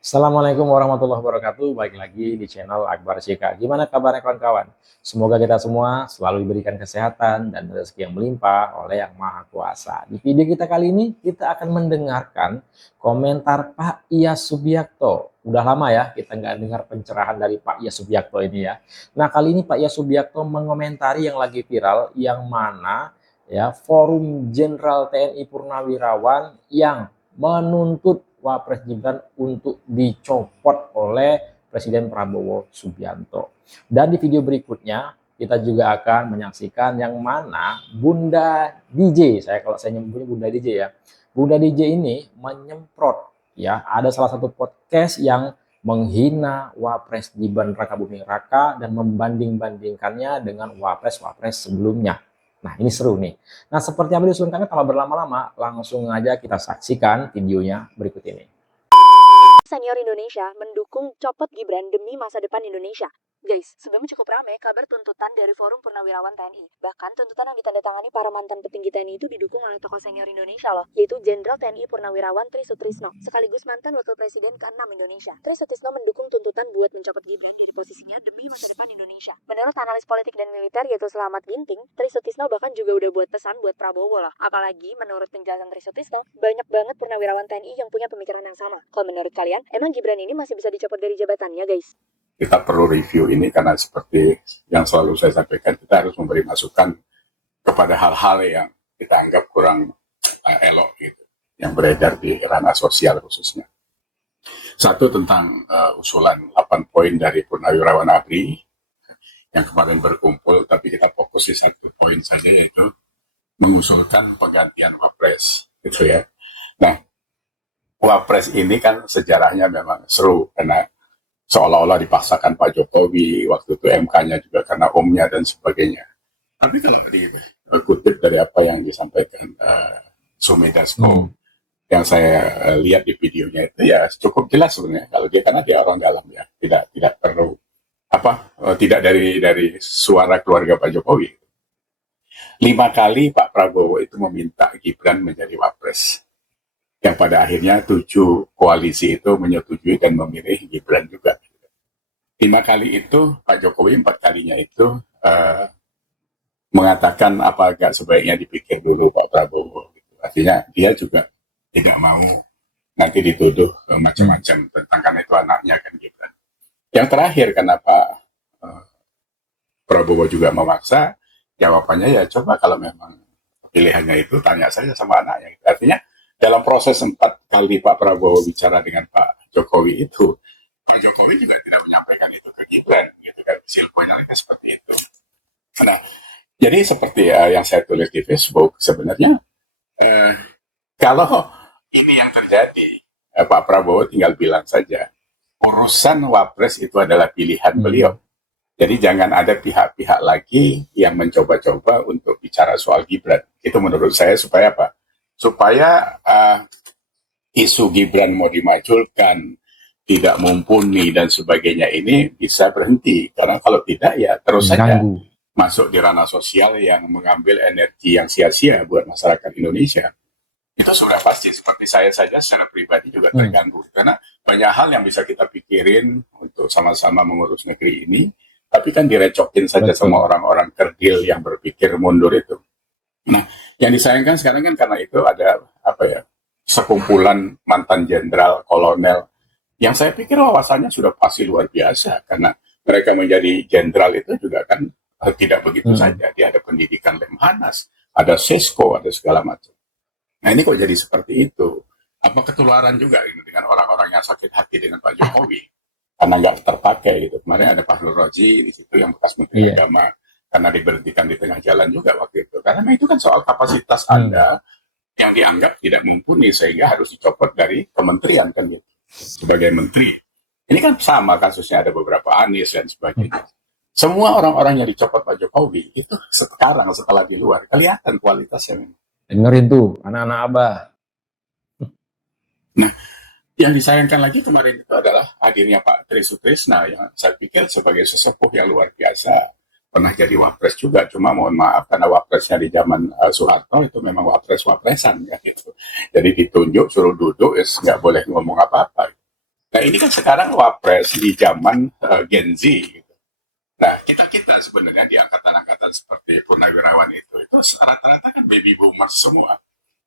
Assalamualaikum warahmatullahi wabarakatuh. Baik lagi di channel Akbar CK. Gimana kabarnya kawan-kawan? Semoga kita semua selalu diberikan kesehatan dan rezeki yang melimpah oleh Yang Maha Kuasa. Di video kita kali ini kita akan mendengarkan komentar Pak Iyas Subiakto. Udah lama ya kita nggak dengar pencerahan dari Pak Iyas Subiakto ini ya. Nah, kali ini Pak Iyas Subiakto mengomentari yang lagi viral, yang mana ya Forum Jenderal TNI Purnawirawan yang menuntut Wapres Gibran untuk dicopot oleh Presiden Prabowo Subianto. Dan di video berikutnya kita juga akan menyaksikan yang mana Bunda DJ, kalau saya nyebutnya Bunda DJ ya. Bunda DJ ini menyemprot ya, ada salah satu podcast yang menghina Wapres Gibran Rakabuming Raka dan membanding-bandingkannya dengan Wapres-Wapres sebelumnya. Nah, ini seru nih. Nah, seperti apa diusulkan, tanpa berlama-lama, langsung aja kita saksikan videonya berikut ini. Senior Indonesia mendukung copot Gibran demi masa depan Indonesia. Guys, sebelumnya cukup ramai kabar tuntutan dari Forum Purnawirawan TNI. Bahkan tuntutan yang ditandatangani para mantan petinggi TNI itu didukung oleh tokoh senior Indonesia loh, yaitu Jenderal TNI Purnawirawan Tri Sutrisno, sekaligus mantan Wakil Presiden ke-6 Indonesia. Tri Sutrisno mendukung tuntutan buat mencopot Gibran dari posisinya demi masa depan Indonesia. Menurut analis politik dan militer yaitu Selamat Ginting, Tri Sutrisno bahkan juga udah buat pesan buat Prabowo loh. Apalagi menurut penjelasan Tri Sutrisno, banyak banget Purnawirawan TNI yang punya pemikiran yang sama. Kalau menurut kalian, emang Gibran ini masih bisa dicopot dari jabatannya, guys? Kita perlu review ini karena seperti yang selalu saya sampaikan, kita harus memberi masukan kepada hal-hal yang kita anggap kurang elok gitu, yang beredar di ranah sosial khususnya. Satu tentang usulan 8 poin dari Purnawirawan ABRI yang kemarin berkumpul, tapi kita fokus di satu poin saja, yaitu mengusulkan penggantian Wapres gitu ya. Nah, Wapres ini kan sejarahnya memang seru karena seolah-olah dipaksakan Pak Jokowi, waktu itu MK-nya juga karena omnya dan sebagainya. Tapi kalau dikutip dari apa yang disampaikan Sumi Dasko, yang saya lihat di videonya itu ya cukup jelas sebenarnya. Kalau dia, karena dia orang dalam ya, tidak perlu tidak dari suara keluarga Pak Jokowi. 5 kali Pak Prabowo itu meminta Gibran menjadi Wapres, yang pada akhirnya 7 koalisi itu menyetujui dan memilih Gibran juga. 5 kali itu Pak Jokowi 4 kalinya itu mengatakan apa agak sebaiknya dipikir dulu Pak Prabowo. Artinya dia juga tidak mau nanti dituduh macam-macam tentang, karena itu anaknya kan Gibran. Yang terakhir, kenapa Prabowo juga memaksa, jawabannya ya coba kalau memang pilihannya itu tanya saja sama anaknya. Artinya dalam proses 4 kali Pak Prabowo bicara dengan Pak Jokowi itu, Pak Jokowi juga tidak menyampaikan itu ke Gibran, gitu kan, silpoinalnya seperti itu. Nah, jadi seperti yang saya tulis di Facebook, sebenarnya kalau ini yang terjadi, Pak Prabowo tinggal bilang saja, urusan Wapres itu adalah pilihan beliau. Jadi jangan ada pihak-pihak lagi yang mencoba-coba untuk bicara soal Gibran. Itu menurut saya supaya apa? Supaya isu Gibran mau dimajukan, tidak mumpuni dan sebagainya ini bisa berhenti. Karena kalau tidak ya terus saja masuk di ranah sosial yang mengambil energi yang sia-sia buat masyarakat Indonesia. Itu sudah pasti, seperti saya saja secara pribadi juga terganggu. Karena banyak hal yang bisa kita pikirin untuk sama-sama mengurus negeri ini, tapi kan direcokin saja sama orang-orang kerdil yang berpikir mundur itu. Nah, yang disayangkan sekarang kan karena itu ada sekumpulan mantan jenderal, kolonel, yang saya pikir wawasannya sudah pasti luar biasa, karena mereka menjadi jenderal itu juga kan tidak begitu saja. Dia ada pendidikan Lemhanas, ada Sesko, ada segala macam. Nah, ini kok jadi seperti itu? Apa ketularan juga ini dengan orang-orang yang sakit hati dengan Pak Jokowi? Karena nggak terpakai gitu. Kemarin ada Pak Nur Roji di situ yang bekas Menteri Agama, karena diberhentikan di tengah jalan juga waktu itu. Karena itu kan soal kapasitas Anda yang dianggap tidak mumpuni sehingga harus dicopot dari kementerian kan gitu, sebagai menteri. Ini kan sama kasusnya, ada beberapa Anies dan sebagainya. Semua orang-orang yang dicopot Pak Jokowi itu sekarang setelah di luar kelihatan kualitasnya. Dengerin tuh anak-anak Abah. Nah, yang disayangkan lagi kemarin itu adalah hadirnya Pak Tri Sutrisno, yang saya pikir sebagai sesepuh yang luar biasa, pernah jadi Wapres juga, cuma mohon maaf karena Wapresnya di zaman Soeharto itu memang Wapres-Wapresan ya gitu. Jadi ditunjuk, suruh duduk, nggak boleh ngomong apa-apa. Nah ini kan sekarang wapres di zaman Gen Z. Gitu. Nah kita sebenarnya di angkatan-angkatan seperti Purnawirawan itu rata-rata kan baby boomers semua.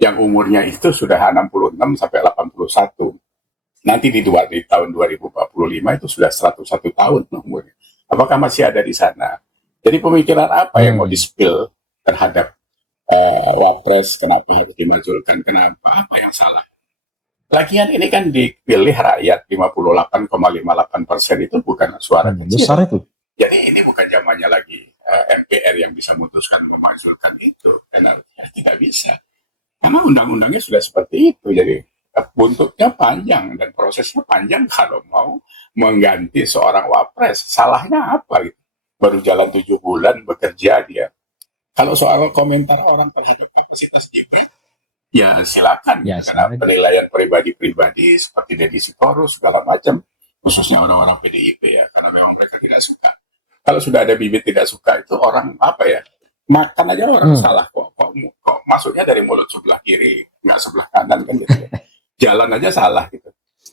Yang umurnya itu sudah 66 sampai 81. Nanti di tahun 2045 itu sudah 101 tahun umurnya. Apakah masih ada di sana? Jadi pemikiran apa yang mau di-spill terhadap wapres, kenapa harus dimajukan, kenapa, apa yang salah? Lagian ini kan dipilih rakyat 58,58% itu bukan suara kecil. Besar itu. Jadi ini bukan zamannya lagi MPR yang bisa memutuskan memakzulkan itu. Karena tidak bisa. Karena undang-undangnya sudah seperti itu. Jadi buntutnya panjang dan prosesnya panjang kalau mau mengganti seorang wapres. Salahnya apa gitu? Baru jalan 7 bulan bekerja dia. Kalau soal komentar orang terhadap kapasitas Gibran, ya silakan. Ya, karena penilaian pribadi-pribadi seperti Deddy Sitorus segala macam, khususnya orang-orang PDIP ya, karena memang mereka tidak suka. Kalau sudah ada bibit tidak suka itu orang apa ya? Makan aja orang salah kok masuknya dari mulut sebelah kiri, nggak sebelah kanan kan gitu. Jalan aja salah gitu.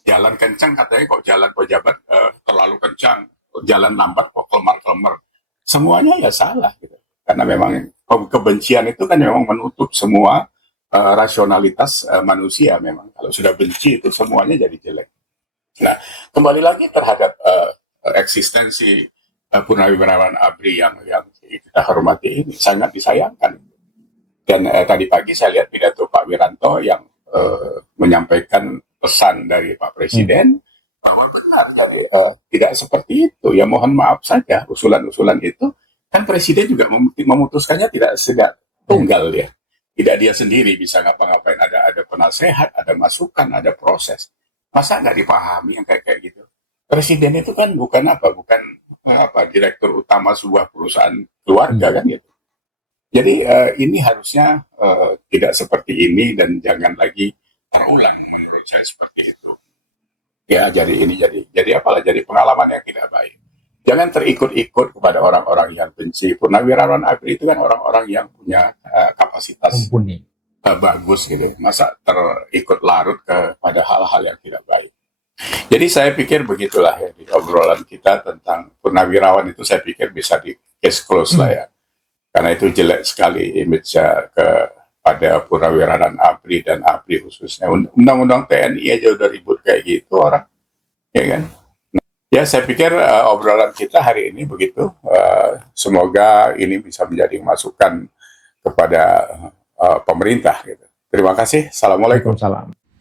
Jalan kencang katanya kok jalan pejabat terlalu kencang, jalan lambat kok kelemar-kelemar. Semuanya ya salah gitu. Karena memang kebencian itu kan memang menutup semua rasionalitas manusia memang. Kalau sudah benci itu semuanya jadi jelek. Nah, kembali lagi terhadap eksistensi Purnawirawan ABRI yang kita hormati ini sangat disayangkan. Dan tadi pagi saya lihat pidato Pak Wiranto yang menyampaikan pesan dari Pak Presiden bahwa benar jadi, tidak seperti itu. Ya mohon maaf saja usulan-usulan itu kan Presiden juga memutuskannya tidak tunggal ya. Tidak dia sendiri bisa ngapa-ngapain. Ada penasehat, ada masukan, ada proses. Masa nggak dipahami yang kayak gitu? Presiden itu kan bukan direktur utama sebuah perusahaan keluarga kan gitu. Jadi ini harusnya tidak seperti ini dan jangan lagi terulang menurut saya seperti itu. Ya jadi apalah jadi pengalaman yang tidak baik. Jangan terikut-ikut kepada orang-orang yang benci. Purnawirawan ABRI itu kan orang-orang yang punya kapasitas bagus gitu. Masa terikut larut kepada hal-hal yang tidak baik. Jadi saya pikir begitulah ya di obrolan kita tentang Purnawirawan itu saya pikir bisa di case close lah ya. Karena itu jelek sekali image-nya kepada Purnawirawan ABRI dan ABRI khususnya. Undang-undang TNI aja udah ribut kayak gitu orang. Ya kan? Ya, saya pikir obrolan kita hari ini begitu. Semoga ini bisa menjadi masukan kepada pemerintah. Gitu. Terima kasih. Assalamualaikum.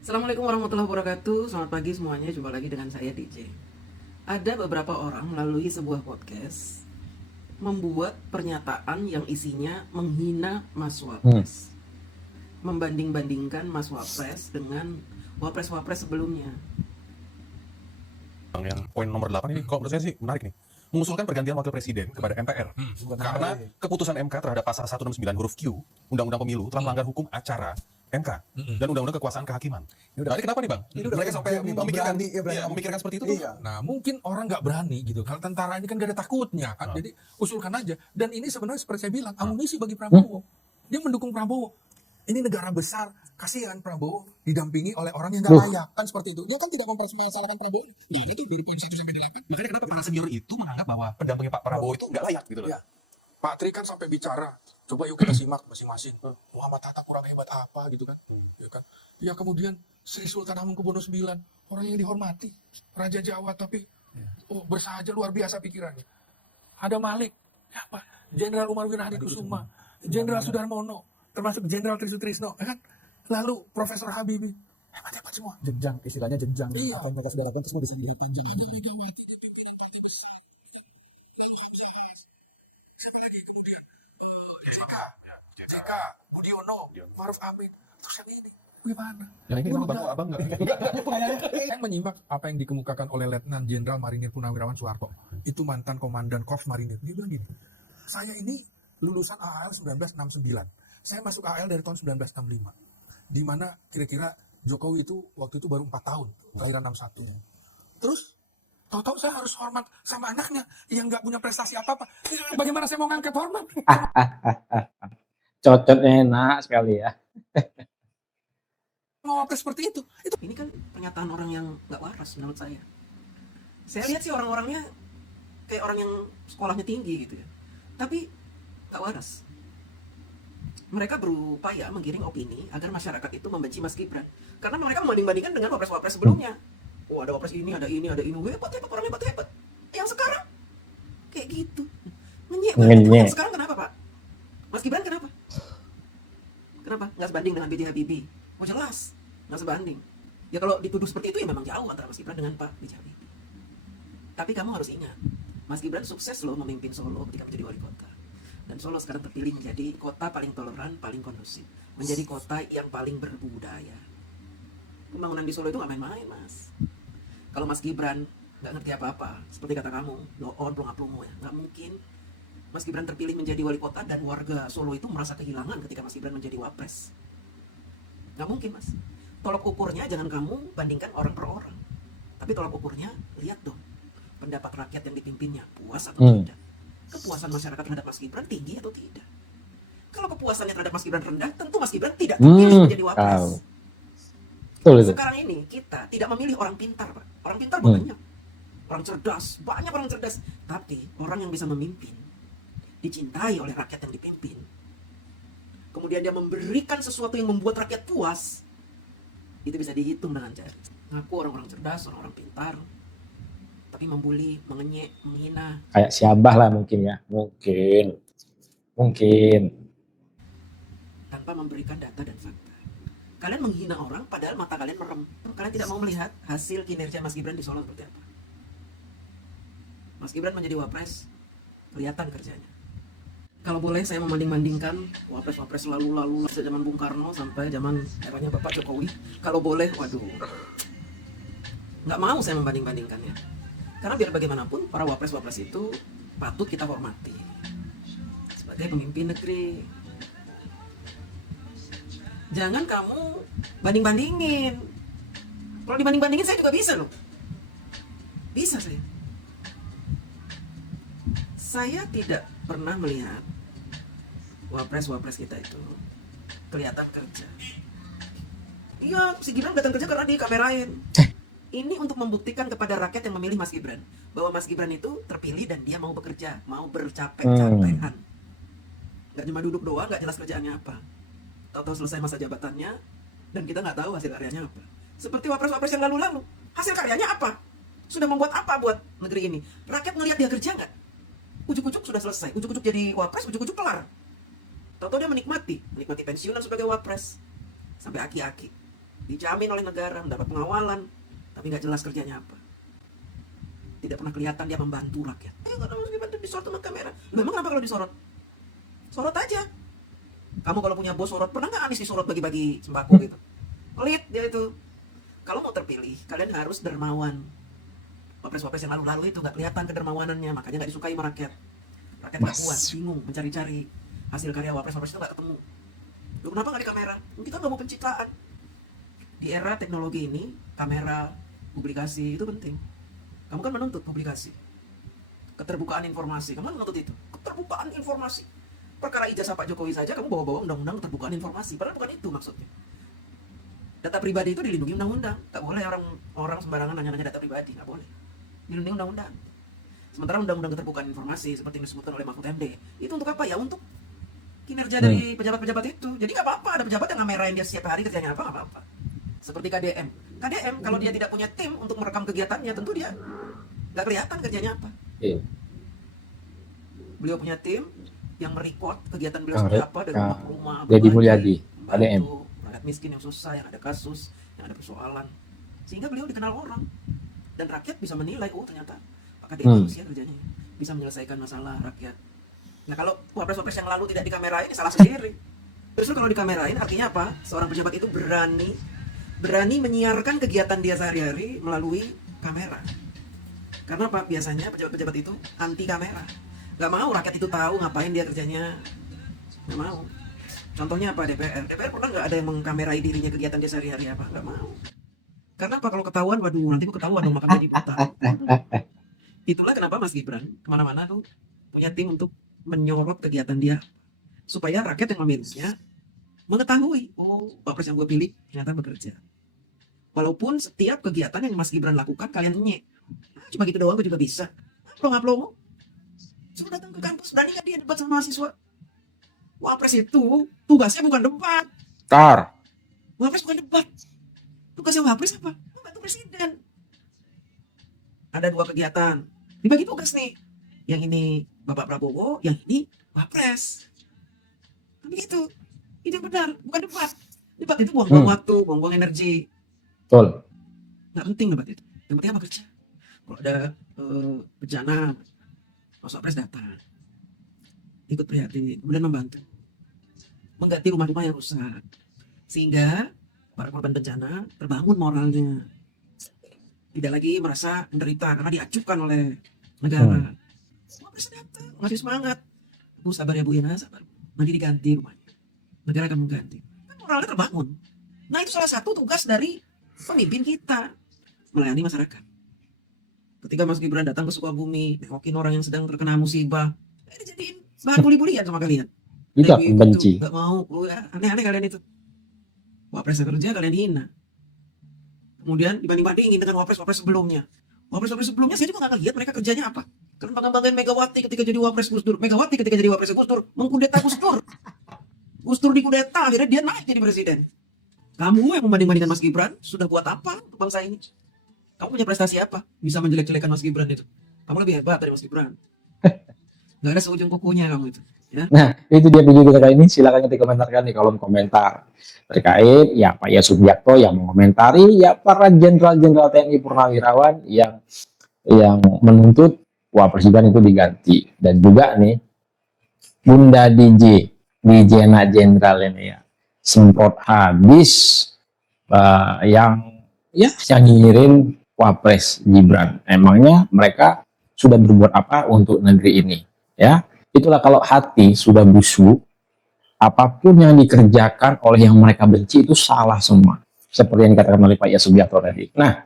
Assalamualaikum warahmatullahi wabarakatuh. Selamat pagi semuanya. Jumpa lagi dengan saya DJ. Ada beberapa orang melalui sebuah podcast membuat pernyataan yang isinya menghina Mas Wapres, membanding-bandingkan Mas Wapres dengan wapres-wapres sebelumnya. Yang poin nomor 8 ini kalau menurut saya sih menarik nih, mengusulkan pergantian wakil presiden kepada MPR karena keputusan MK terhadap pasal 169 huruf Q Undang-Undang Pemilu telah melanggar hukum acara MK dan Undang-Undang Kekuasaan Kehakiman. Nah, kenapa nih Bang? Mereka sampai memikirkan seperti itu tuh. Nah, mungkin orang nggak berani gitu. Kalau tentara ini kan gak ada takutnya kan. Jadi usulkan aja. Dan ini sebenarnya seperti saya bilang, amunisi bagi Prabowo. Dia mendukung Prabowo. Ini negara besar, kasihan Prabowo didampingi oleh orang yang nggak layak kan seperti itu. Dia kan tidak mempermasalahkan Prabowo. Nah, itu dari poin 1 sampai 8. Makanya kenapa para senior itu menganggap bahwa pendampingnya Pak Prabowo itu nggak layak gitu loh. Ya. Pak Tri kan sampai bicara, coba yuk kita simak masing-masing. Muhammad Hatta kurang hebat apa gitu kan. Ya kan. Ya kemudian Sri Sultan Hamengkubuwono IX, orang yang dihormati, Raja Jawa tapi bersahaja luar biasa pikirannya. Ada Malik, siapa? Jenderal Umar Wirahadi Kusuma, Jenderal Sudarmono, termasuk Jenderal Trisutrisno, ya kan? Lalu Profesor Habibie, hebat-hebat semua. Jenjang, istilahnya jenjang. Iya. Apa yang mereka sudah lakukan itu semua bisa menjadi panjang. JK, Budiono, Maruf Amin, terus yang ini bagaimana? Yang ini kenapa Bang? Abang nggak? Saya menyimak apa yang dikemukakan oleh Letnan Jenderal Marinir Purnawirawan Soeharto. Itu mantan komandan Korps Marinir. Dia bilang gini, saya ini lulusan AAL 1969. Saya masuk AAL dari tahun 1965. Di mana kira-kira Jokowi itu waktu itu baru 4 tahun, kelahiran 61. Terus tahu-tahu saya harus hormat sama anaknya yang nggak punya prestasi apa-apa. Bagaimana saya mau ngangkat hormat? Cocoknya enak sekali ya. Cawapres seperti itu. Ini kan pernyataan orang yang nggak waras menurut saya. Saya lihat sih orang-orangnya kayak orang yang sekolahnya tinggi gitu ya. Tapi nggak waras. Mereka berupaya menggiring opini agar masyarakat itu membenci Mas Gibran. Karena mereka membanding-bandingkan dengan wapres-wapres sebelumnya. Oh, ada wapres ini, ada ini, ada ini. Hebat, orang hebat. Yang sekarang kayak gitu. Ngenyek banget. Ngenyek. Yang sekarang kenapa, Pak? Mas Gibran kenapa? Kenapa? Nggak sebanding dengan B.J. Habibie. Oh jelas, nggak sebanding. Ya kalau dituduh seperti itu ya memang jauh antara Mas Gibran dengan Pak B.J. Habibie. Tapi kamu harus ingat, Mas Gibran sukses loh memimpin Solo ketika menjadi wali kota. Dan Solo sekarang terpilih menjadi kota paling toleran, paling kondusif. Menjadi kota yang paling berbudaya. Pembangunan di Solo itu nggak main-main, Mas. Kalau Mas Gibran nggak ngerti apa-apa, seperti kata kamu, blow on, pelongo ya, nggak mungkin Mas Gibran terpilih menjadi wali kota dan warga Solo itu merasa kehilangan ketika Mas Gibran menjadi wapres. Nggak mungkin, Mas. Tolok ukurnya jangan kamu bandingkan orang per orang. Tapi tolok ukurnya, lihat dong. Pendapat rakyat yang dipimpinnya puas atau tidak. Kepuasan masyarakat terhadap Mas Gibran tinggi atau tidak. Kalau kepuasannya terhadap Mas Gibran rendah, tentu Mas Gibran tidak terpilih menjadi wapres. Betul itu. Sekarang ini kita tidak memilih orang pintar, Pak. Orang pintar banyak. Orang cerdas, banyak orang cerdas. Tapi orang yang bisa memimpin, dicintai oleh rakyat yang dipimpin, kemudian dia memberikan sesuatu yang membuat rakyat puas, itu bisa dihitung dengan jari. Ngaku orang-orang cerdas, orang-orang pintar, tapi membuli, mengenyek, menghina. Kayak si Abah lah mungkin ya. Mungkin. Tanpa memberikan data dan fakta. Kalian menghina orang padahal mata kalian merem. Kalian tidak mau melihat hasil kinerja Mas Gibran di Solo seperti apa. Mas Gibran menjadi wapres, kelihatan kerjanya. Kalau boleh saya membanding-bandingkan wapres-wapres lalu-lalu sejak zaman Bung Karno sampai zaman eranya Bapak Jokowi. Kalau boleh, waduh, nggak mau saya membanding-bandingkannya. Karena biar bagaimanapun para wapres-wapres itu patut kita hormati sebagai pemimpin negeri. Jangan kamu banding-bandingin. Kalau dibanding-bandingin saya juga bisa loh. Bisa saya. Saya tidak pernah melihat wapres-wapres kita itu kelihatan kerja. Iya, si Gibran datang kerja karena dikamerain. Ini untuk membuktikan kepada rakyat yang memilih Mas Gibran bahwa Mas Gibran itu terpilih dan dia mau bekerja, mau bercapek-capekan. Gak cuma duduk doang, gak jelas kerjaannya apa. Tahu-tahu selesai masa jabatannya dan kita nggak tahu hasil karyanya apa. Seperti wapres-wapres yang lalu-lalu, hasil karyanya apa? Sudah membuat apa buat negeri ini? Rakyat ngelihat dia kerja nggak? Ujuk-ujuk sudah selesai, ujuk-ujuk jadi wapres, ujuk-ujuk kelar. Tahu-tahu dia menikmati pensiunan sebagai wapres sampai aki-aki, dijamin oleh negara, mendapat pengawalan, tapi nggak jelas kerjanya apa. Tidak pernah kelihatan dia membantu rakyat. Nggak tahu dibantu disorot sama kamera. Memang kenapa kalau disorot? Sorot aja. Kamu kalau punya bos sorot, pernah nggak Anies disorot bagi-bagi sembako gitu? Pelit dia itu. Kalau mau terpilih, kalian harus dermawan. Wapres-wapres yang lalu-lalu itu nggak kelihatan kedermawanannya, makanya nggak disukai sama rakyat. Rakyat nggak puas, bingung, mencari-cari hasil karya wapres-wapres itu nggak ketemu. Loh, kenapa nggak di kamera? Kita nggak mau pencitraan. Di era teknologi ini, kamera, publikasi itu penting. Kamu kan menuntut publikasi, keterbukaan informasi. Kamu kan menuntut itu, keterbukaan informasi. Perkara ijazah Pak Jokowi saja kamu bawa-bawa undang-undang keterbukaan informasi. Padahal bukan itu maksudnya. Data pribadi itu dilindungi undang-undang. Tak boleh orang sembarangan nanya-nanya data pribadi, nggak boleh. Dilindungi undang-undang. Sementara undang-undang keterbukaan informasi seperti yang disebutkan oleh Mahfud MD itu untuk apa ya? Untuk kinerja dari pejabat-pejabat itu. Jadi nggak apa-apa ada pejabat yang ngamerain dia setiap hari kerjanya apa, nggak apa-apa. Seperti KDM. KDM kalau dia tidak punya tim untuk merekam kegiatannya, tentu dia nggak kelihatan kerjanya apa. Beliau punya tim yang merecord kegiatan beliau seperti apa dari rumah ke rumah. Deddy Mulyadi, KDM. Rakyat miskin yang susah, yang ada kasus, yang ada persoalan. Sehingga beliau dikenal orang. Dan rakyat bisa menilai, oh ternyata Pak KDM manusia kerjanya. Bisa menyelesaikan masalah rakyat. Nah kalau wapres-wapres yang lalu tidak dikamerain, salah sendiri. Terus kalau dikamerain artinya apa? Seorang pejabat itu berani menyiarkan kegiatan dia sehari-hari melalui kamera. Karena apa? Biasanya pejabat-pejabat itu anti kamera. Gak mau rakyat itu tahu ngapain dia kerjanya. Gak mau. Contohnya apa? DPR pernah gak ada yang mengkamerai dirinya kegiatan dia sehari-hari apa? Gak mau. Karena apa? Kalau ketahuan, waduh nanti gue ketahuan dong makan jadi buta. Itulah kenapa Mas Gibran kemana-mana tuh punya tim untuk menyorot kegiatan dia. Supaya rakyat yang memilihnya mengetahui, oh Wapres yang gue pilih ternyata bekerja. Walaupun setiap kegiatan yang Mas Gibran lakukan kalian nyek. Ah, cuma gitu doang gue juga bisa. Upload. Suruh datang ke kampus, berani nggak dia debat sama mahasiswa? Wapres itu tugasnya bukan debat. Tar. Wapres bukan debat. Tugasnya Wapres apa? Membantu presiden. Ada 2 kegiatan. Dibagi tugas nih. Yang ini Bapak Prabowo, yang ini Wapres. Tapi itu yang benar, bukan debat. Debat itu buang-buang waktu, buang-buang energi. Betul. Nggak penting debat itu. Yang penting apa kerja. Kalau ada bencana, Mas Wapres datang. Ikut prihatin, kemudian membantu. Mengganti rumah-rumah yang rusak. Sehingga para korban bencana terbangun moralnya. Tidak lagi merasa menderita karena diacuhkan oleh negara. Wapres datang, ngasih semangat. Bu sabar ya Bu ya, sabar. Nanti diganti rumahnya. Negara akan mengganti. Kan moralnya terbangun. Nah itu salah satu tugas dari pemimpin kita. Melayani masyarakat. Ketika Mas Gibran datang ke Sukabumi, nengokin orang yang sedang terkena musibah. Dijadiin bahan bully-bulian sama kalian. Itu benci. Gak mau, aneh-aneh kalian itu. Wapres kerja kalian hina. Kemudian dibanding-bandingin dengan Wapres sebelumnya. Wapres sebelumnya saya juga gak lihat mereka kerjanya apa. Karena bangga-banggain Megawati ketika jadi Wapres Gus Dur. Megawati ketika jadi Wapres Gus Dur mengkudeta Gus Dur. Gus Dur dikudeta, akhirnya dia naik jadi presiden. Kamu yang membanding-bandingkan Mas Gibran sudah buat apa untuk bangsa ini? Kamu punya prestasi apa? Bisa menjelek-jelekan Mas Gibran itu. Kamu lebih hebat dari Mas Gibran. Gak ada seujung kukunya kamu itu. Ya? Nah, itu dia video kita kali ini. Silakan ketik komentarkan di kolom komentar. Terkait ya Pak Ya Subiakto yang mengomentari ya para jenderal-jenderal TNI Purnawirawan yang menuntut Wapres Gibran itu diganti. Dan juga nih Bunda DJ Jenderal ini ya semprot habis yang nyirin Wapres Gibran. Emangnya mereka sudah berbuat apa untuk negeri ini? Ya, itulah kalau hati sudah busuk, apapun yang dikerjakan oleh yang mereka benci itu salah semua. Seperti yang dikatakan oleh Pak Ya Subiakto tadi. Nah,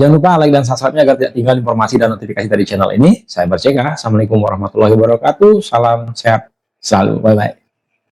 jangan lupa like dan subscribe-nya agar tidak tinggal informasi dan notifikasi dari channel ini. Saya Akbar CK. Assalamualaikum warahmatullahi wabarakatuh. Salam sehat selalu. Bye-bye.